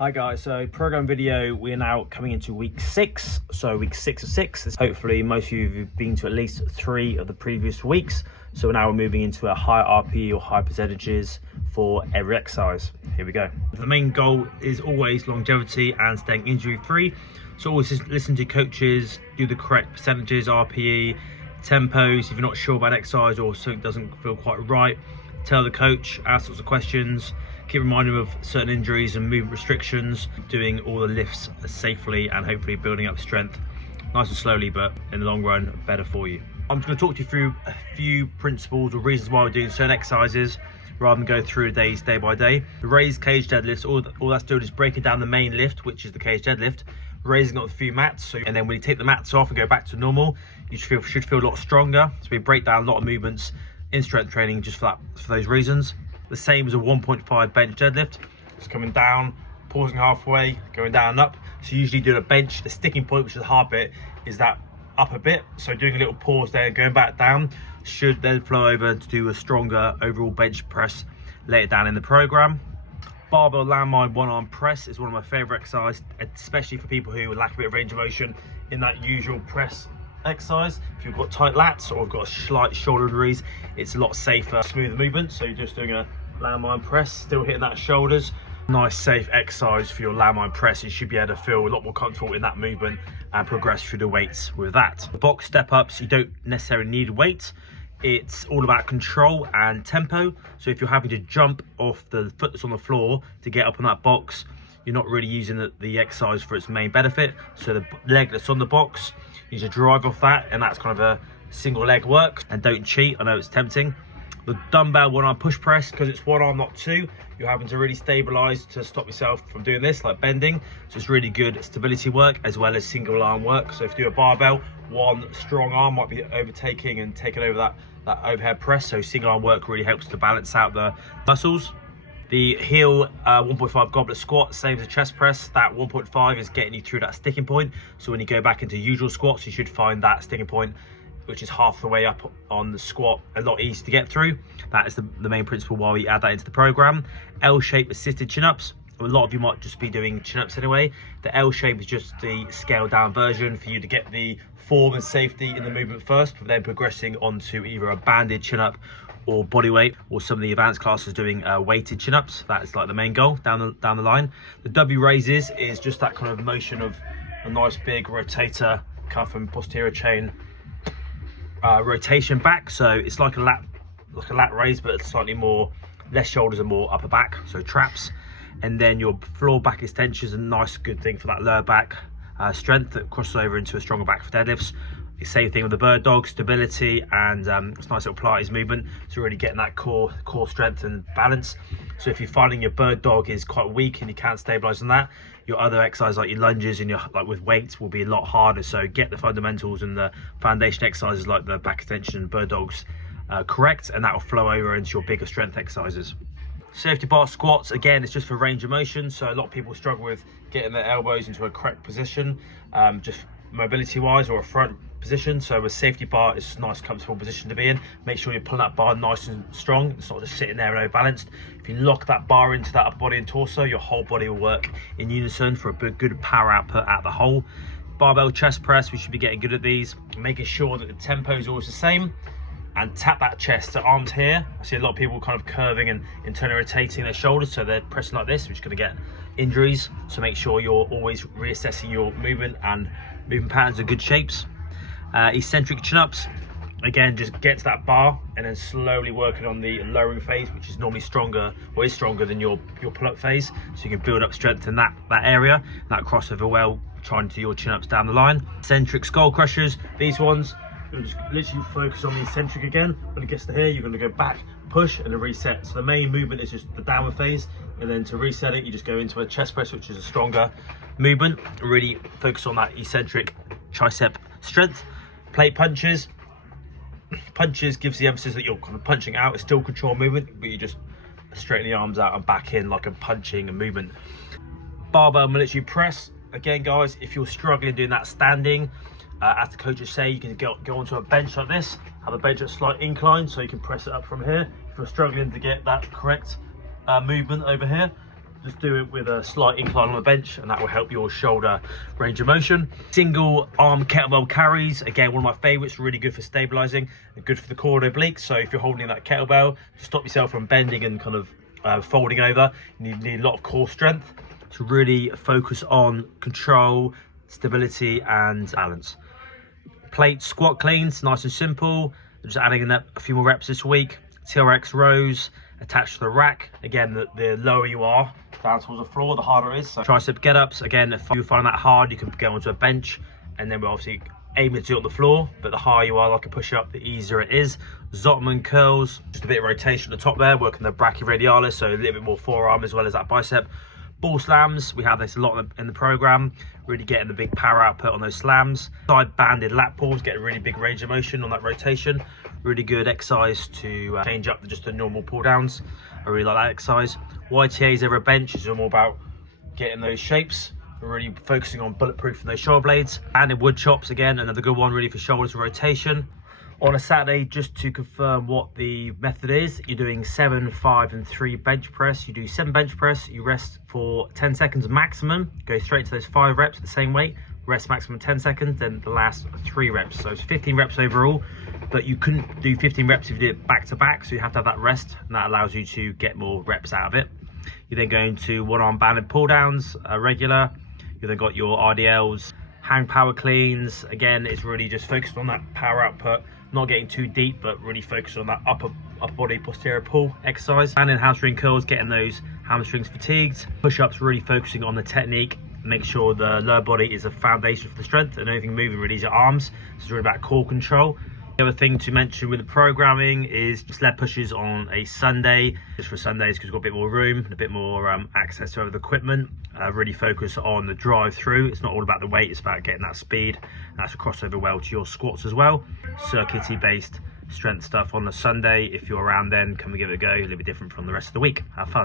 Hi guys, so program video, we're now coming into week 6, so week 6 of 6. Hopefully most of you have been to at least 3 of the previous weeks, so now we're moving into a high RPE or high percentages for every exercise. Here we go. The main goal is always longevity and staying injury free, so always just listen to coaches, do the correct percentages, RPE, tempos. If you're not sure about exercise or something doesn't feel quite right, tell the coach, ask lots of questions. Keep reminding them of certain injuries and movement restrictions, doing all the lifts safely and hopefully building up strength nice and slowly, but in the long run, better for you. I'm just going to talk to you through a few principles or reasons why we're doing certain exercises rather than go through days day by day. The raised cage deadlifts, all that's doing is breaking down the main lift, which is the cage deadlift, raising up a few mats. And then when you take the mats off and go back to normal, you should feel a lot stronger. So we break down a lot of movements in strength training just for those reasons. The same as a 1.5 bench deadlift. Just coming down, pausing halfway, going down and up. So usually doing a bench, the sticking point, which is the hard bit, is that upper bit. So doing a little pause there, going back down, should then flow over to do a stronger overall bench press later down in the program. Barbell landmine one arm press is one of my favorite exercises, especially for people who lack a bit of range of motion in that usual press exercise. If you've got tight lats or have got a slight shoulder injuries, it's a lot safer, smoother movement. So you're just doing a landmine press, still hitting that shoulders. Nice safe exercise for your landmine press. You should be able to feel a lot more comfortable in that movement and progress through the weights with that. The box step ups, you don't necessarily need weight. It's all about control and tempo. So if you're having to jump off the foot that's on the floor to get up on that box, you're not really using the exercise for its main benefit. So the leg that's on the box, you need to drive off that, and that's kind of a single leg work. And don't cheat, I know it's tempting. The dumbbell one arm push press, because it's one arm not two, you're having to really stabilize to stop yourself from doing this, like bending. So it's really good stability work as well as single arm work. So if you do a barbell, one strong arm might be overtaking and taking over that overhead press. So single arm work really helps to balance out the muscles. The heel 1.5 goblet squat, same as a chest press. That 1.5 is getting you through that sticking point. So when you go back into usual squats, you should find that sticking point, which is half the way up on the squat, a lot easier to get through. That is the main principle why we add that into the program. L-shape assisted chin-ups. A lot of you might just be doing chin-ups anyway. The L shape is just the scaled down version for you to get the form and safety in the movement first, but then progressing onto either a banded chin-up or body weight, or some of the advanced classes doing weighted chin-ups. That is like the main goal down the line. The W raises is just that kind of motion of a nice big rotator cuff and posterior chain rotation back. So it's like a lat raise, but it's slightly more, less shoulders and more upper back, so traps. And then your floor back extension is a nice good thing for that lower back strength that crosses over into a stronger back for deadlifts. The same thing with the bird dog, stability, and it's nice little Pilates movement, so really getting that core strength and balance. So if you're finding your bird dog is quite weak and you can't stabilize on that, your other exercises like your lunges and your with weights will be a lot harder. So get the fundamentals and the foundation exercises like the back extension and bird dogs correct, and that will flow over into your bigger strength exercises. Safety bar squats, again, it's just for range of motion. So a lot of people struggle with getting their elbows into a correct position, just mobility wise, or a front position. So a safety bar is a nice comfortable position to be in. Make sure you're pulling that bar nice and strong. It's not just sitting there and unbalanced. If you lock that bar into that upper body and torso, your whole body will work in unison for a good power output at the whole. Barbell chest press, we should be getting good at these, making sure that the tempo is always the same. And tap that chest, so arms here. I see a lot of people kind of curving and internally rotating their shoulders, so they're pressing like this, which is going to get injuries. So make sure you're always reassessing your movement and movement patterns are good shapes. Eccentric chin-ups, again, just get to that bar and then slowly working on the lowering phase, which is normally stronger, or is stronger than your pull-up phase, so you can build up strength in that area. That crossover well, trying to do your chin-ups down the line. Eccentric skull crushers, these ones, you'll just literally focus on the eccentric again. When it gets to here, you're going to go back, push, and then reset. So the main movement is just the downward phase, and then to reset it, you just go into a chest press, which is a stronger movement. Really focus on that eccentric tricep strength. Plate punches. Punches gives the emphasis that you're kind of punching out. It's still control movement, but you just straighten the arms out and back in like a punching and movement. Barbell military press. Again, guys, if you're struggling doing that standing, as the coaches say, you can go onto a bench like this, have a bench at a slight incline, so you can press it up from here. If you're struggling to get that correct movement over here, Just do it with a slight incline on the bench, and that will help your shoulder range of motion. Single arm kettlebell carries, again, one of my favorites, really good for stabilizing and good for the core obliques. So if you're holding that kettlebell, to stop yourself from bending and kind of folding over, you need a lot of core strength to really focus on control, stability and balance. Plate squat cleans, nice and simple. Just adding in a few more reps this week. TRX rows attached to the rack. Again, the lower you are down towards the floor, the harder it is. So tricep get-ups, again, if you find that hard, you can go onto a bench, and then we're obviously aiming to do it on the floor, but the higher you are, like a push-up, the easier it is. Zottman curls, just a bit of rotation at the top there, working the brachioradialis, so a little bit more forearm as well as that bicep. Ball slams, we have this a lot in the program, really getting the big power output on those slams. Side banded lat pulls, get a really big range of motion on that rotation. Really good exercise to change up just the normal pull downs. I really like that exercise. YTAs over a bench is more about getting those shapes. We're really focusing on bulletproofing those shoulder blades. And in wood chops, again, another good one really for shoulders rotation. On a Saturday, just to confirm what the method is, you're doing 7, 5 and 3 bench press. You do 7 bench press, you rest for 10 seconds maximum, go straight to those 5 reps at the same weight, rest maximum 10 seconds, then the last 3 reps. So it's 15 reps overall, but you couldn't do 15 reps if you did it back to back, so you have to have that rest, and that allows you to get more reps out of it. You then go into one arm banded pull downs, regular. You then got your RDLs, hang power cleans. Again, it's really just focused on that power output, not getting too deep, but really focused on that upper body posterior pull exercise. And in hamstring curls, getting those hamstrings fatigued. Push-ups, really focusing on the technique. Make sure the lower body is a foundation for the strength, and anything moving really is your arms. So it's really about core control. The other thing to mention with the programming is sled pushes on a Sunday. Just for Sundays, because we've got a bit more room and a bit more access to other equipment. Really focus on the drive through. It's not all about the weight, it's about getting that speed. That's a crossover well to your squats as well. Circuity based strength stuff on the Sunday. If you're around then, come and give it a go. A little bit different from the rest of the week. Have fun.